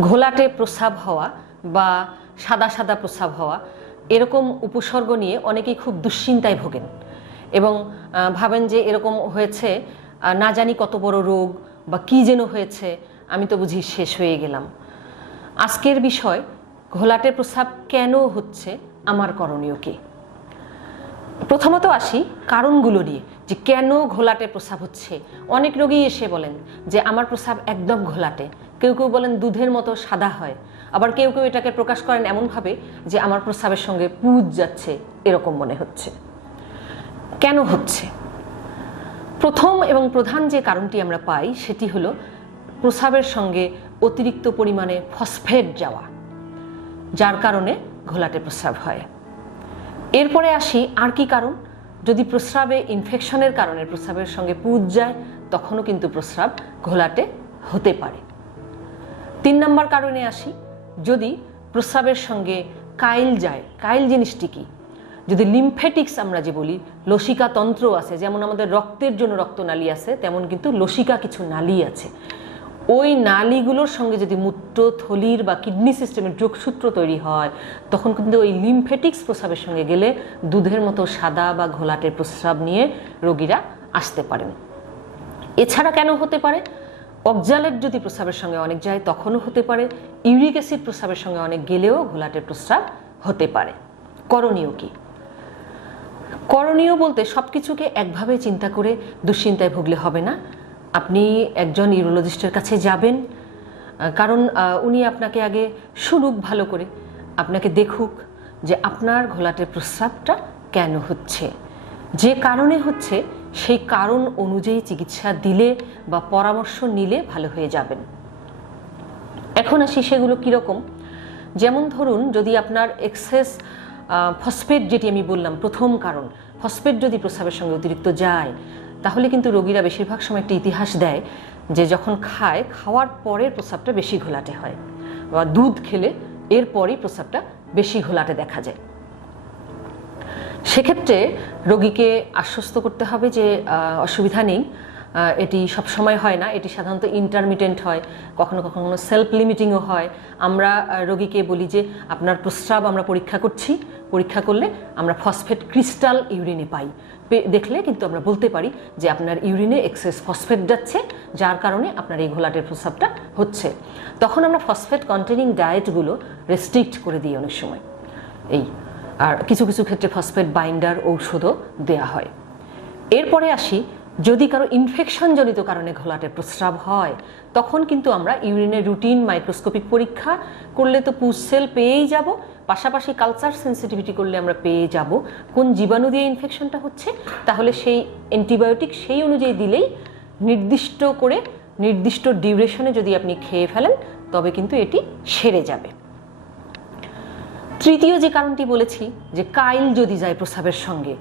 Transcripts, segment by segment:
ঘোলাটে প্রস্রাব হওয়া বা সাদা সাদা প্রস্রাব হওয়া এরকম উপসর্গ নিয়ে অনেকেই খুব দুশ্চিন্তায় ভোগেন এবং ভাবেন যে এরকম হয়েছে না জানি কত বড় রোগ বা কী যেন হয়েছে, আমি তো বুঝি শেষ হয়ে গেলাম। আজকের বিষয়, ঘোলাটে প্রস্রাব কেন হচ্ছে, আমার করণীয় কি? প্রথমত আসি কারণগুলো নিয়ে, যে কেন ঘোলাটে প্রস্রাব হচ্ছে। অনেক রোগী এসে বলেন যে, আমার প্রস্রাব একদম ঘোলাটে। কেউ কেউ বলেন দুধের মতো সাদা হয়। আবার কেউ কেউ এটাকে প্রকাশ করেন এমনভাবে যে আমার প্রস্রাবের সঙ্গে পুজ যাচ্ছে এরকম মনে হচ্ছে। কেন হচ্ছে? প্রথম এবং প্রধান যে কারণটি আমরা পাই সেটি হলো প্রস্রাবের সঙ্গে অতিরিক্ত পরিমাণে ফসফেট যাওয়া, যার কারণে ঘোলাটে প্রস্রাব হয়। এরপরে আসি আর কি কারণ? যদি প্রস্রাবে ইনফেকশনের কারণে প্রস্রাবের সঙ্গে পুজ যায়, তখনও কিন্তু প্রস্রাব ঘোলাটে হতে পারে। তিন নম্বর কারণে আসি। যদি প্রস্রাবের সঙ্গে কাইল যায়, কাইল জিনিসটি কি? যদি লিমফেটিক্স আমরা যে বলি, লসিকা তন্ত্র আছে, যেমন আমাদের রক্তের জন্য রক্তনালী আছে, তেমন কিন্তু লসিকা কিছু নালী আছে। ওই নালীগুলোর সঙ্গে যদি মূত্র, থলির বা কিডনি সিস্টেমের যোগসূত্র তৈরি হয়, তখন কিন্তু ওই লিমফেটিক্স প্রস্রাবের সঙ্গে গেলে দুধের মতো সাদা বা ঘোলাটে প্রস্রাব নিয়ে রোগীরা আসতে পারেন। এছাড়া কেন হতে পারে? অকজালেট যদি প্রস্রাবের সঙ্গে অনেক যায়, তখনও হতে পারে। ইউরিক অ্যাসিড প্রস্রাবের সঙ্গে অনেক গেলেও ঘোলাটের প্রস্রাব হতে পারে। করণীয় কি? করণীয় বলতে সব কিছুকে একভাবে চিন্তা করে দুশ্চিন্তায় ভুগলে হবে না। আপনি একজন ইউরোলজিস্টের কাছে যাবেন কারণ উনি আপনাকে আগে শুনুক ভালো করে। আপনাকে দেখুক যে আপনার ঘোলাটের প্রস্রাবটা কেন হচ্ছে। যে কারণে হচ্ছে সেই কারণ অনুযায়ী চিকিৎসা দিলে বা পরামর্শ নিলে ভালো হয়ে যাবেন। এখন আসি সেগুলো কীরকম। যেমন ধরুন, যদি আপনার এক্সেস ফসফেট যেটি আমি বললাম, প্রথম কারণ, ফসফেট যদি প্রস্রাবের সঙ্গে অতিরিক্ত যায়, তাহলে কিন্তু রোগীরা বেশিরভাগ সময় একটা ইতিহাস দেয় যে যখন খায়, খাওয়ার পরের প্রস্রাবটা বেশি ঘোলাটে হয় বা দুধ খেলে এরপরই প্রস্রাবটা বেশি ঘোলাটে দেখা যায়। সেক্ষেত্রে রোগীকে আশ্বস্ত করতে হবে যে অসুবিধা নেই। এটি সব সময় হয় না। এটি সাধারণত ইন্টারমিটেন্ট হয়, কখনো কখনো সেলফ লিমিটিংও হয়। আমরা রোগীকে বলি যে, আপনার প্রস্রাব আমরা পরীক্ষা করছি। পরীক্ষা করলে আমরা ফসফেট ক্রিস্টাল ইউরিনে পাই। দেখলে কিন্তু আমরা বলতে পারি যে, আপনার ইউরিনে এক্সেস ফসফেট যাচ্ছে, যার কারণে আপনার এই ঘোলাটের প্রস্রাবটা হচ্ছে। তখন আমরা ফসফেট কন্টেনিং ডায়েটগুলো রেস্ট্রিক্ট করে দিই অনেক সময়। এই। আর কিছু কিছু ক্ষেত্রে ফসফেট বাইন্ডার ঔষধও দেয়া হয়। এরপরে আসি, যদি কারও ইনফেকশনজনিত কারণে ঘোলাটে প্রস্রাব হয়, তখন কিন্তু আমরা ইউরিনের রুটিন মাইক্রোস্কোপিক পরীক্ষা করলে তো পুষ সেল পেয়েই যাব, পাশাপাশি কালচার সেন্সিটিভিটি করলে আমরা পেয়ে যাব। কোন জীবাণু দিয়ে ইনফেকশনটা হচ্ছে, তাহলে সেই অ্যান্টিবায়োটিক সেই অনুযায়ী দিলেই নির্দিষ্ট করে, নির্দিষ্ট ডিউরেশনে যদি আপনি খেয়ে ফেলেন, তবে কিন্তু এটি সেরে যাবে। তৃতীয় যে কারণটি বলেছি, যে কাইল যদি যায় প্রস্রাবের সঙ্গে,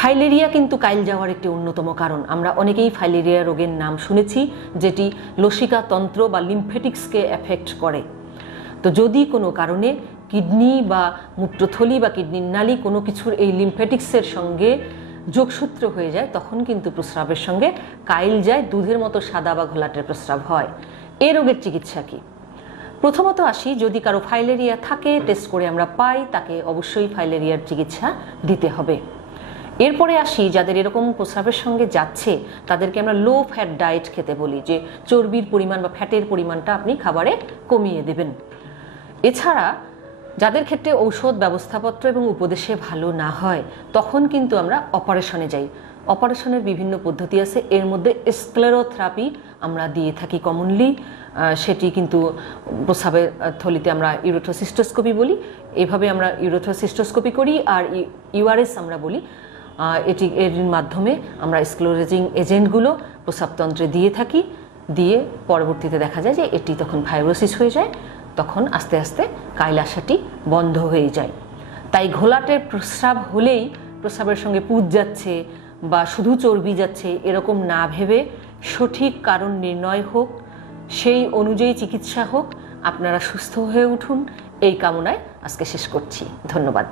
ফাইলেরিয়া কিন্তু কাইল যাওয়ার একটি অন্যতম কারণ। আমরা অনেকেই ফাইলেরিয়া রোগের নাম শুনেছি, যেটি লসিকা তন্ত্র বা লিম্ফেটিক্সকে এফেক্ট করে। তো যদি কোনো কারণে কিডনি বা মূত্রথলি বা কিডনির নালী কোনো কিছুর এই লিম্ফেটিক্সের সঙ্গে যোগসূত্র হয়ে যায়, তখন কিন্তু প্রস্রাবের সঙ্গে কাইল যায়, দুধের মতো সাদা বা ঘোলাটের প্রস্রাব হয়। এ রোগের চিকিৎসা কী? প্রথমত আসি, যদি কারও ফাইলেরিয়া থাকে টেস্ট করে আমরা পাই, তাকে অবশ্যই ফাইলেরিয়ার চিকিৎসা দিতে হবে। এরপরে আসি, যাদের এরকম প্রস্রাবের সঙ্গে যাচ্ছে, তাদেরকে আমরা লো ফ্যাট ডায়েট খেতে বলি, যে চর্বির পরিমাণ বা ফ্যাটের পরিমাণটা আপনি খাবারে কমিয়ে দেবেন। এছাড়া, যাদের ক্ষেত্রে ঔষধ, ব্যবস্থাপত্র এবং উপদেশে ভালো না হয়, তখন কিন্তু আমরা অপারেশনে যাই। অপারেশনের বিভিন্ন পদ্ধতি আছে, এর মধ্যে স্ক্লেরোথেরাপি আমরা দিয়ে থাকি কমনলি সেটি কিন্তু প্রস্রাবের থলিতে আমরা ইউরোথ্রোসিস্টোস্কোপি বলি। এভাবে আমরা ইউরোথ্রোসিস্টোস্কোপি করি আর ইউআরএস আমরা বলি। এটি, এর মাধ্যমে আমরা স্ক্লোরেজিং এজেন্টগুলো প্রস্রাবতন্ত্রে দিয়ে থাকি। দিয়ে পরবর্তীতে দেখা যায় যে এটি তখন ফাইব্রোসিস হয়ে যায়। তখন আস্তে আস্তে কাইল আসাটি বন্ধ হয়ে যায়। তাই ঘোলাটের প্রস্রাব হলেই প্রস্রাবের সঙ্গে পুজ যাচ্ছে বা শুধু চর্বি যাচ্ছে, এরকম না ভেবে সঠিক কারণ নির্ণয় হোক সেই অনুযায়ী চিকিৎসা হোক আপনারা সুস্থ হয়ে উঠুন। এই কামনায় আজকে শেষ করছি। ধন্যবাদ।